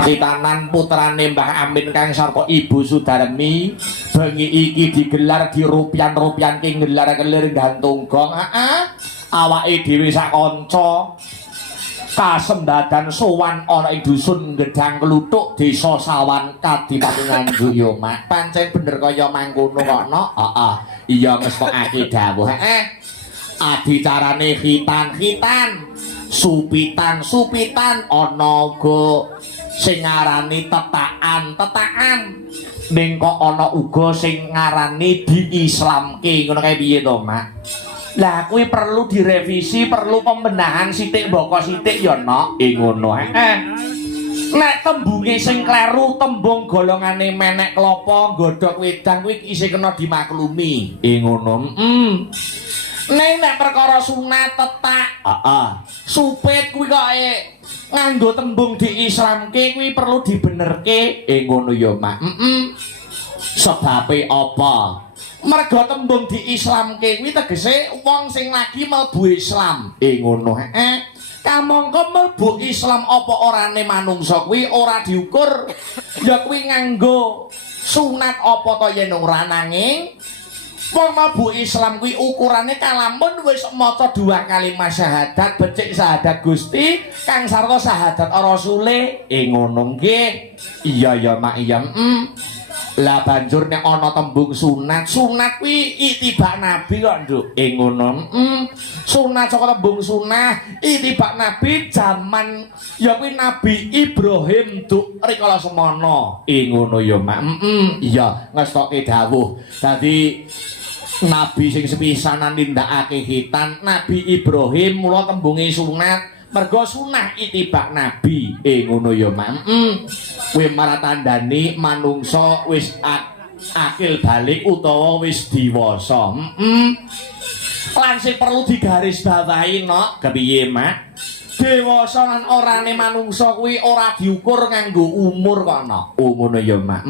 Khitanan putrane Mbah Amin kang sarta Ibu Sudarmi bengi iki digelar di rupian-rupian ki gelar-gelar gantung gong. Awake dhewe sak kanca kasembadan sowan ana ing dusun Gedang Kluthuk Desa Sawan Kadipaten Nganjuk yo Mak. Pancen bener kaya mangkono kok no. Heeh. Iya ngesthokake dawuh. Adicarane khitan-khitan, supitan-supitan ana uga sing ngarani tetakan ning kok ana uga sing ngarani diislamke ngono kae piye to Mak. Lah kuwi perlu direvisi, perlu pembenahan sithik mboko sithik ya Nok. Ngono nek tembunge sing kleru tembung golongane menek klopo nggodhog wedang kuwi isih kena dimaklumi. Ngono. Ning nek perkara sunat tetak, supit kuwi kok nganggo tembung diislamke kuwi perlu dibenerke. Ngono ya Mak. Sebabe apa? Merga tembung diislamke kuwi tegese wong sing lagi mlebu Islam. Ngono. Kamangka mlebu Islam apa orane manungsa kuwi ora diukur ya kuwi nganggo sunat apa to yen ora nanging wong mlebu Islam kuwi ukurane kalamun wis maca 2 kalimat syahadat becik syahadat Gusti kang sarta syahadat Rasule. Ngono nggih. Iya ya Mak iya. Lah banjur nek ana tembung sunat kuwi itibak Nabi kok Nduk. Ngono. Sunat saka tembung sunah itibak Nabi jaman ya kuwi Nabi Ibrahim Nduk rikala semana. Ngono ya Mak. Iya ngestoke dawuh. Dadi Nabi sing sepisanan nindakake khitan Nabi Ibrahim mula tembunge sunat mergo sunah itibak Nabi. Ngono ya Mak. Kuwi maratandani manungsa wis akil balik utawa wis diwasa. Lan sing perlu digarisbawahi Nok, kepiye Mak? Dewasa lan orane manungsa kuwi ora diukur nganggo umur kok Nok. Ngono ya Mak.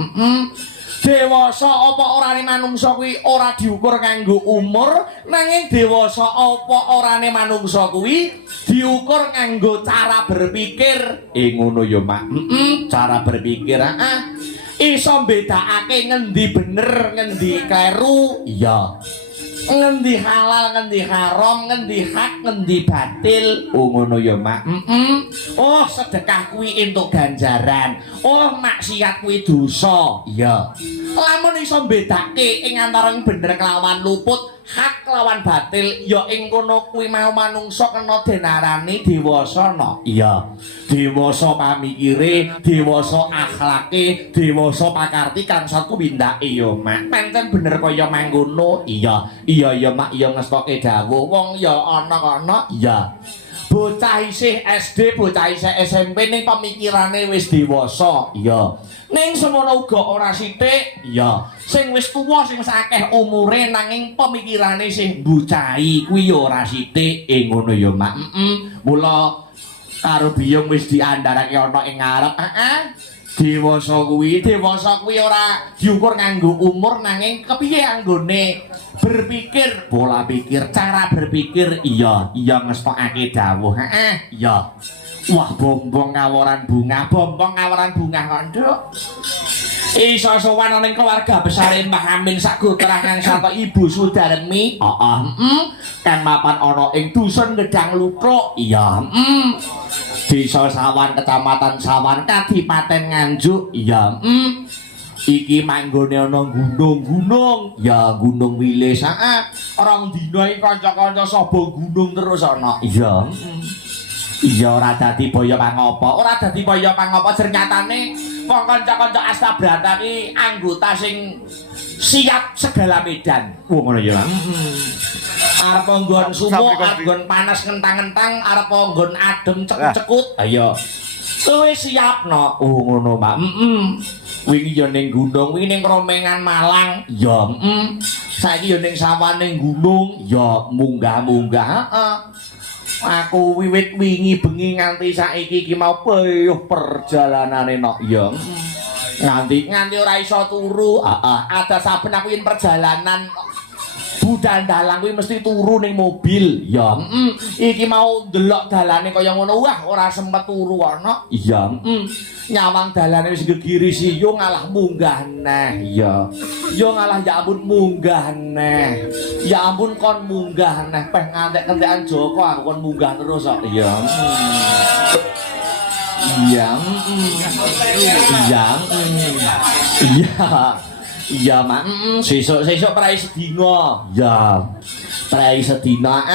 Dewasa apa orane manungsa kuwi ora diukur nganggo umur, nanging dewasa apa orane manungsa kuwi diukur nganggo cara berpikir. Ngono ya Mak. Cara berpikir iso mbedakake ngendi bener ngendi kleru. Iya. Ngendi halal ngendi haram ngendi hak ngendi batil. Ngono ya Mak. Oh sedekah kuwi entuk ganjaran, oh maksiat kuwi dosa. Iya. Lamun iso mbedake ing antaraning bener kelawan luput, hak lawan batil, ya ing kono kuwi mau manungsa kena denarani dewasa no. Iya. Dewasa pamikire, dewasa akhlake, dewasa pakarti kang satu windake ya Mak. Pancen bener kaya mangkono. Iya. Iya ya Mak, iya ngestoke dawuh. Wong ya ana kono. Iya. Bocah isih SD, bocah isih SMP ning pamikirane wis dewasa. Iya. Ning semono uga ora sithik. Iya. Sing wis tuwa sing wis akeh umure nanging pemikirane sing mbucahi kuwi ya ora sithik. Ngono ya Mak. Mula karo biyung wis diandharake ana ing ngarep. Dewasa kuwi ora diukur nganggo umur nanging kepiye anggone berpikir, pola pikir, cara berpikir. Iya ngestokake dawuh. Iya. Wah bombong ngaworan bunga kok Nduk. Iso sowan ning keluarga besar Mbah Amin sak gotrangan sarta Ibu Sudarmi. Kang mapan ana ing dusun Gedang Kluthuk. Iya. Desa Sawan Kecamatan Sawan Kadipaten Nganjuk. Iya. Iki manggone ana gunung-gunung. Ya Gunung Wilis. Orang dina iki kanca-kanca saba gunung terus ana. Iya. Iya ora dadi boyo pangapa. Ora dadi boyo pangapa ternyatane wong kanca-kanca Astabrata iki anggota sing siap segala medan. Ngono ya. Arep nggon sumo, arep nggon panas ngentang-ngentang, arep nggon adem cekut-cekut. Ayo. Kowe siap no. Ngono Pak. Wingi ya ning gunung, wingi ning Romengan Malang. Ya, saiki ya ning sawane gunung, ya munggah-munggah. Aku wiwit wingi bengi nganti saiki iki mau peyuh perjalanane nok. Ya. Nganti ora iso turu. Ada saben aku yen perjalanan budal dalang kuwi mesti turu ning mobil. Ya, iki mau ndelok dalane kaya ngono, wah ora sempet turu ana. Ya, nyawang dalane wis gegirisi yo ngalah munggah neh. Ya. Yo ngalah ya ampun munggah neh. Ya ampun kon munggah neh peh ngantek-ngantekan Joko aku kon munggah terus kok. Ya. Iya. Iya. Iya. Iya, Mak. Sesuk prai sedina. Ya. Prai sedina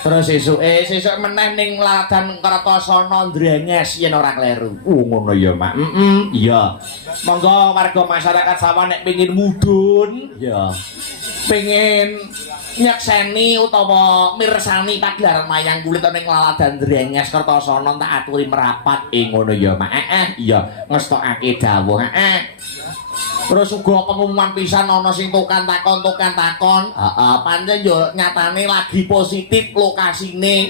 Terus sesuk meneh ning Laladan Kertosana Ndrenges yen ora kleru. Ngono ya, Mak. Iya. Monggo warga masyarakat sawah nek pengin mudhun, ya. Pengin nyekseni utawa mirsani pagelaran wayang kulit ning Laladan Ndrenges Kertosana tak aturi merapat ngono ya, Mak. Iya, ngestokake dawuh. Terus uga pengumuman pisan ana sing tukang takon. Pancen yo nyatane lagi positif lokasine.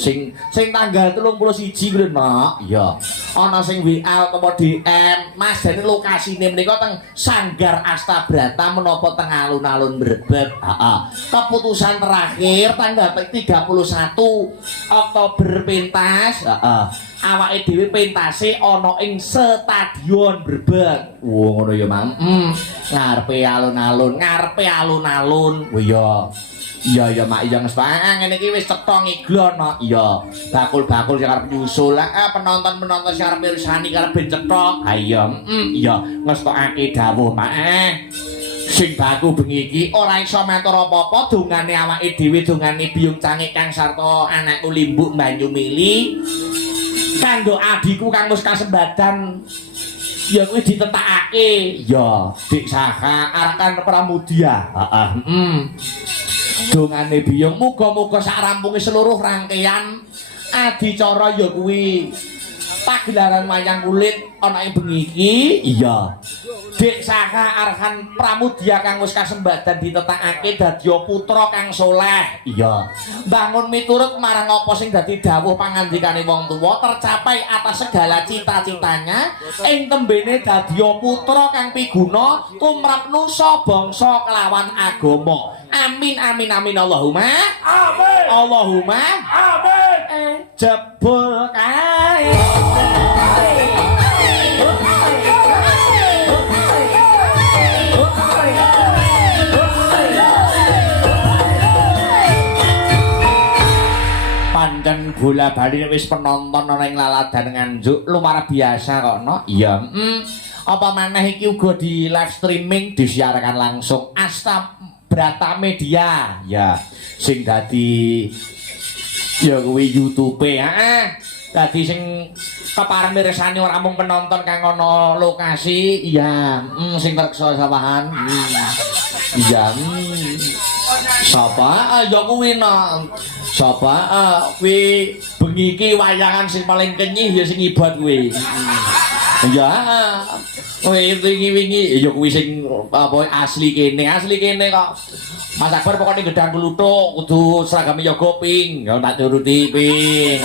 Sing tanggal 31 kuwi, Mak. Iya. Ana sing WA utawa DM, Mas dene lokasine menika teng Sanggar Astabrata menapa teng alun-alun Brebes. Keputusan terakhir tanggal 31 Oktober pentas. Awake dhewe pentase ana ing Stadion Brebes. Ngono ya, Mang. Ngarepe alun-alun. Oh iya. Iya Mak, iya ngeswang ngene iki wis cetha ngiglon no. Iya. Bakul-bakul sing arep nyusul. Penonton-penonton sing arep mirsani karep ben cetha. Ha iya. Iya, ngestokake dawuh Mak. Sing baku bengi iki ora iso matur apa-apa dongane awake dhewe, dongane Biyung Cangik Kang sarta anakku Limbuk Banyu Mili. Kanggo adiku Kang Mus Kasembadan ya kuwi ditetakake ya Dik Saka Arakan Pramudia. Dongane Biyung muga-muga sak rampunge seluruh rangkaian adicara ya kuwi pagelaran wayang kulit ana ing bengi iki. Iya. Dik Saka Arakan Pramudia Kang Mus Kasembadan ditetakake dadi putra kang soleh. Iya. Bangun miturut marang apa sing dadi dawuh pangandikane wong tuwa tercapai atas segala cita-citanya ing tembene dadi putra kang piguna tumrap nusa bangsa kelawan agama. Amin amin amin Allahumma amin. Allahumma amin. Jebul kae. Pancen bola bali wis penonton ana ing Laladan Nganjuk luar biasa kok no. Iya. Apa maneh iki uga di live streaming disiarkan langsung Astabrata Media. Ya, sing dadi ya kuwi YouTube dadi sing kepareng mirsani ora mung penonton kang ana lokasi. Iya, sing reksa sawahan. Iya. Sapa ya kuwi no. Sapa kuwi bengi iki wayangan sing paling kenyih ya sing ibad kuwi. Ya. Wingi ya kuwi sing apa asli kene kok. Mas Akbar pokoknya gedang kluthuk kudu seragame yoga pink. Ya tak turuti pink.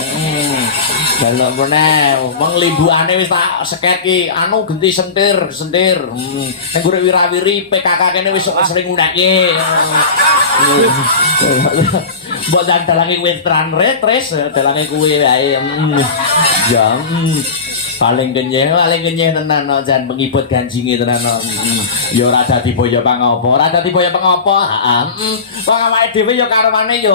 Dalem meneh wong limbukane wis tak seket ki anu genti sentir. Ning gurek wirawiri PKK kene wis sering ngundake. Mbok dalange wetran retres dalange kuwi wae. Ya paling kenyeh tenan no jan pengibut ganjinge tenan no. Ya ora dadi boyo pangapa, wong awake dhewe ya karwane ya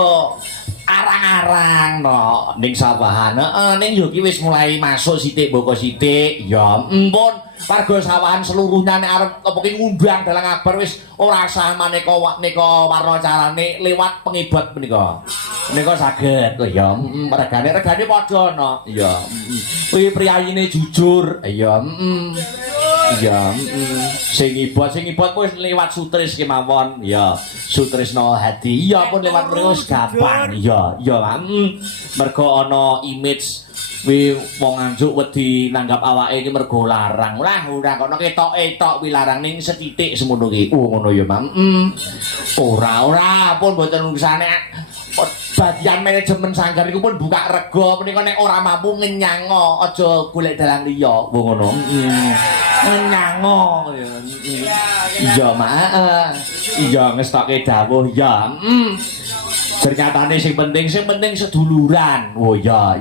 arang-arang no ning sawahan. Ning yo ki wis mulai masuk sithik mboko sithik. Ya ampun, warga sawahan seluruhnya nek arep apa ki ngundang dalang kabar wis ora sah maneka warna carane lewat pengibot menika. Menika saged ya regane padha no. Ya kuwi priyayine jujur. Ya iya sing ibot wis lewat Sutris kemawon. Ya Sutrisno Hadi iya pun lewat terus gampang. Ya mergo ana image wi wong Nganjuk wedi nanggap awake iki mergo larang. Lah ora kono ketok wi larang ning setitik semono ki. Ngono ya, Mam. Ora pun mboten urusanane bagian manajemen sanggar iku pun buka rego menika nek ora mampu ngenyango aja golek dalang liya ngono ngenyango iya mak iya ngestoke dawuh ya ternyatane sing penting seduluran oh ya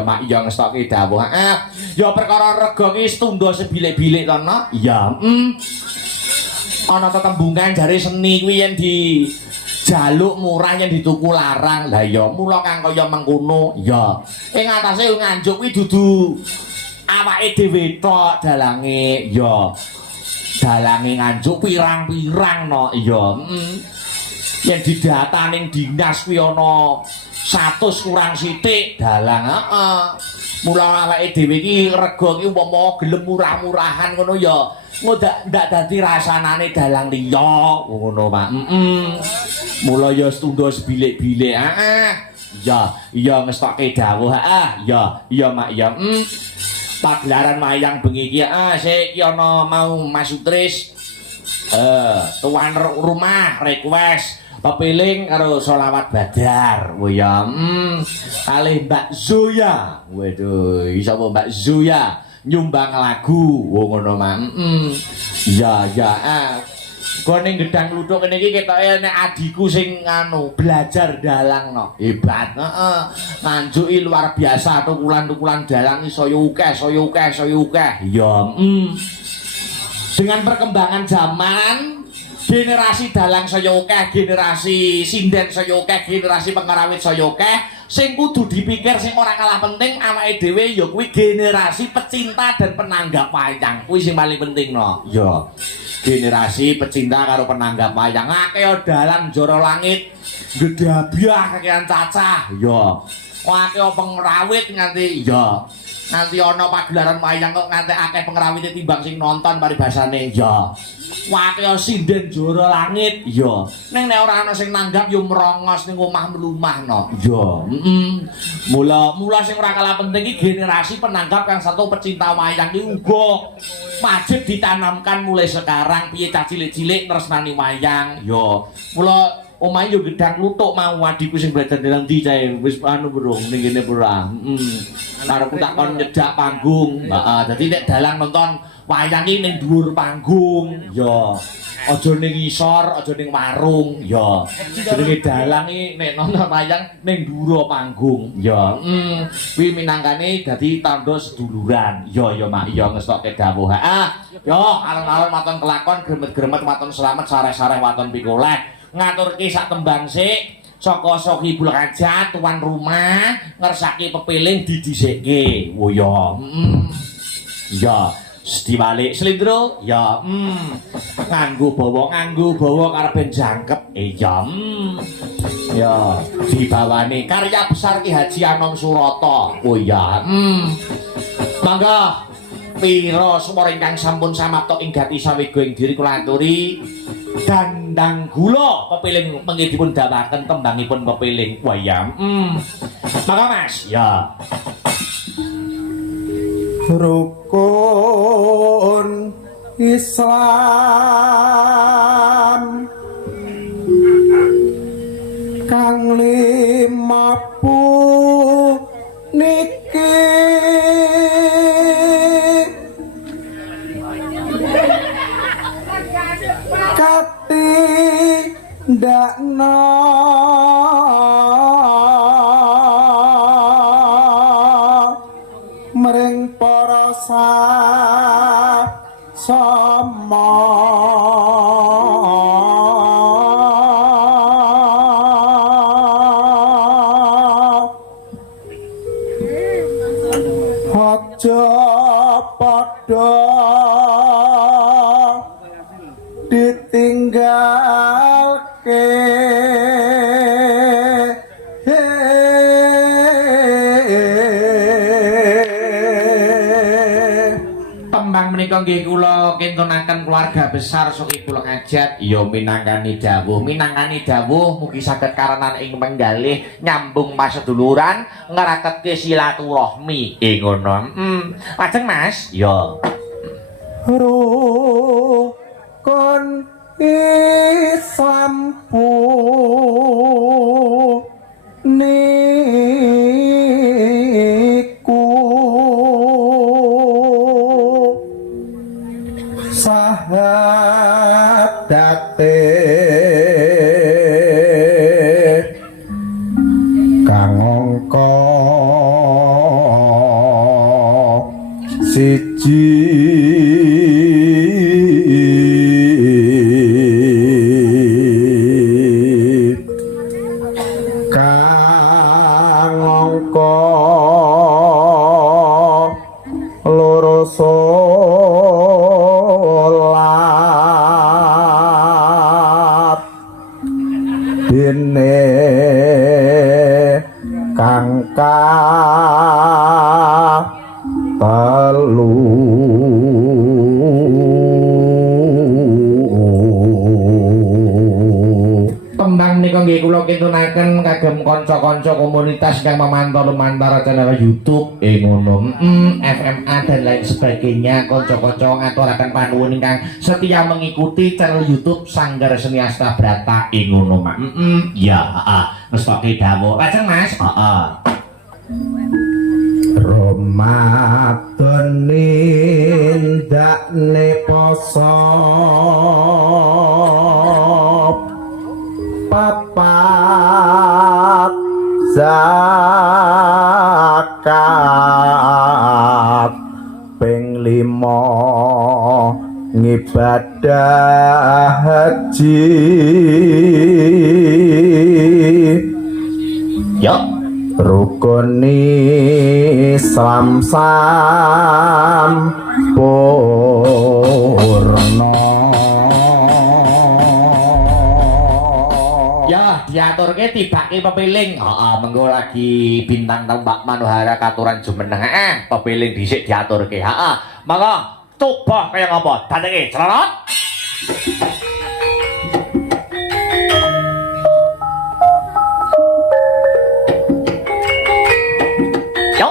mak iya ngestoke dawuh ya perkara rego ki setunggal sebilik-bilik to no iya ana tetembungan jare seni kuwi yen di jaluk murah yang dituku larang lah ya mula kang kaya mengkono ya ing atase nganjuk kuwi dudu awake dhewe tok dalange ya dalange nganjuk pirang-pirang no ya yen didataning dinas kuwi ana 100 kurang sithik dalang mula awake dhewe iki rega iki umpama gelem murah-murahan ngono ya ndak dadi rasanane dalang liya ngono Pak mula ya setunggal sebilik-bilik ya ngestokke dawuh ya mak ya pagelaran wayang bengi iki sik ana mau Mas Utris tuan rumah request pepiling karo solawat badar oh ya kalih Mbak Zoya waduh sapa Mbak Zoya nyumbang lagu ngono mak ya ning gedang luthuk kene iki ketoke nek adiku sing belajar dalang no hebat nganjuki luar biasa tukulan-tukulan dalang saya akeh ya dengan perkembangan zaman generasi dalang saya akeh generasi sinden saya akeh generasi pengkarawit saya akeh sing kudu dipikir sing ora kalah penting awake dhewe ya kuwi generasi pecinta dan penanggap wayang kuwi sing paling penting no ya generasi pecinta karo penanggap wayang akeh dalan joro langit gedabiah kakean cacah ya akeh pengrawit nganti ya nanti ana pagelaran wayang kok nganti akeh pengrawite timbang sing nonton paribasane ya wakil sinden joro langit ya ning nek ora ana sing nanggap ya merongos ning omah mlumah no ya mula sing ora kalah penting iki generasi penanggap kang satu pecinta wayang iki uga wajib ditanamkan mulai sekarang piye cah cilik-cilik tresnani wayang ya mula omahe yo gedang lutuk mau adikku sing belajar nang ndi cae wis burung ning kene ora karepku tak kon nyedak panggung dadi nek dalang nonton wayang iki ning dhuwur panggung ya aja ning isor aja ning warung ya jenenge dalang iki nek nonton wayang ning dhuwur panggung ya kuwi minangkane dadi tandha seduluran ya mak ya ngestokke dawuh ya alon-alon waton kelakon gremet-gremet waton selamat sareh-sareh waton pikoleh ngaturke sak tembang sik saka Sohibul Hajat tuan rumah ngersake pepiling didhisikke oh ya ya diwalik slindro ya nganggo bawa karepe jangkep ya ya dibawane karya besar Ki Haji Anom Surata oh ya mangga pira sumur ingkang sampun samapta ing gati sawega ing diri kula aturi dandang gula pepiling mengki dipun dawaken tembangipun pepiling wayang maka Mas ya rukun Islam kang limapu niki kati ndakna mring para sama aja padha ditinggalke tembang menika nggih kula kintunaken keluarga besar Sohibul Hajat ya minangkani dawuh mugi saged karenan ing penggalih nyambung paseduluran ngraketke silaturahmi ngono lajeng Mas ya rukun Islamku niku sahabate kang angka siji kang angka loro solat dene kang telu tembang nika nggih kula kintunaken kagem kanca-kanca komunitas kang memantau lumantar channel YouTube ngono FMA dan lain sebagainya. Kanca-kanca ngaturaken panuwun ingkang setia mengikuti channel YouTube Sanggar Seni Astabrata ngono Mak. Ya, heeh. Ngestoke dawuh. Lajeng Mas? Heeh. Ramadan nindakne poso papat zakat ping 5 ngibadah haji Yo rukun Islam sampurna. Ya diaturke tibake pepiling. Heeh, mengko lagi bintang tamu Mbak Manuhara katuran jumeneng. Pepiling dhisik diaturke. Heeh. Monggo coba kaya ngapa? Datenge celorot. Yo.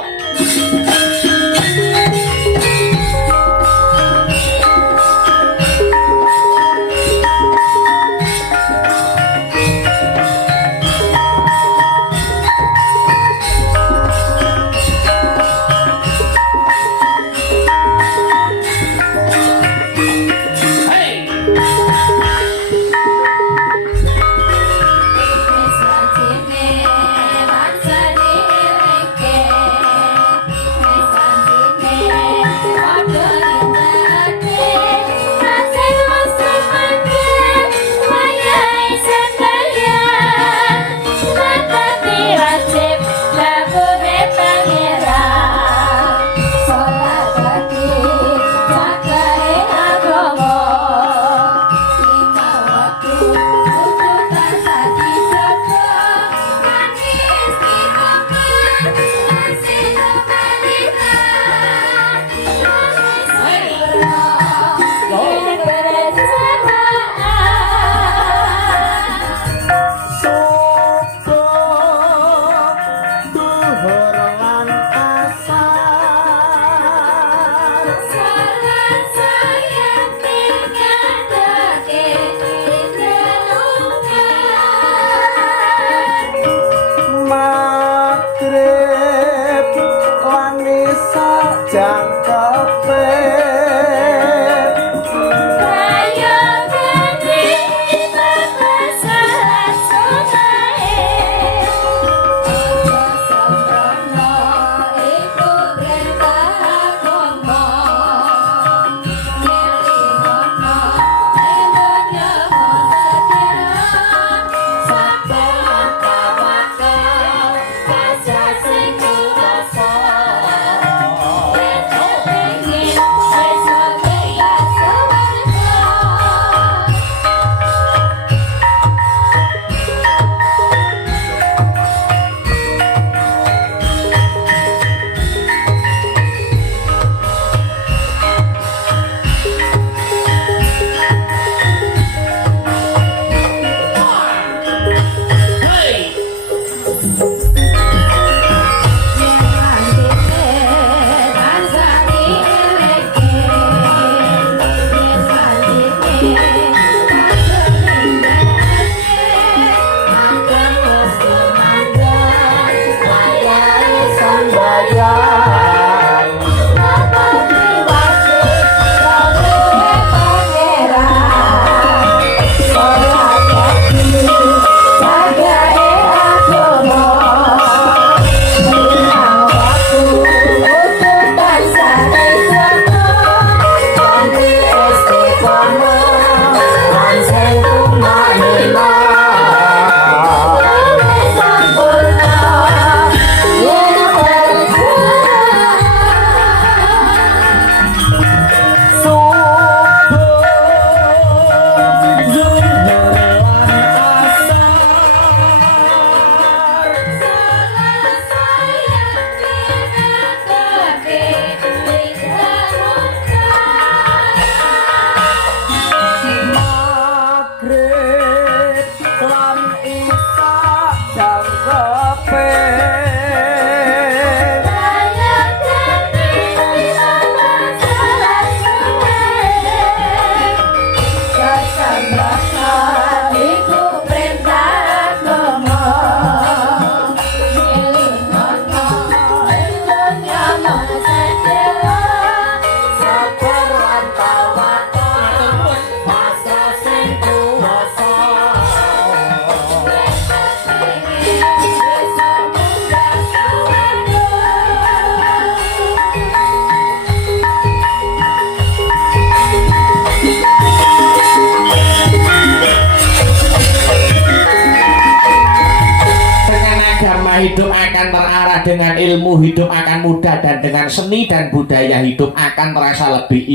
pola hidup akan terarah, dengan ilmu hidup akan mudah, dan dengan seni dan budaya hidup akan terasa lebih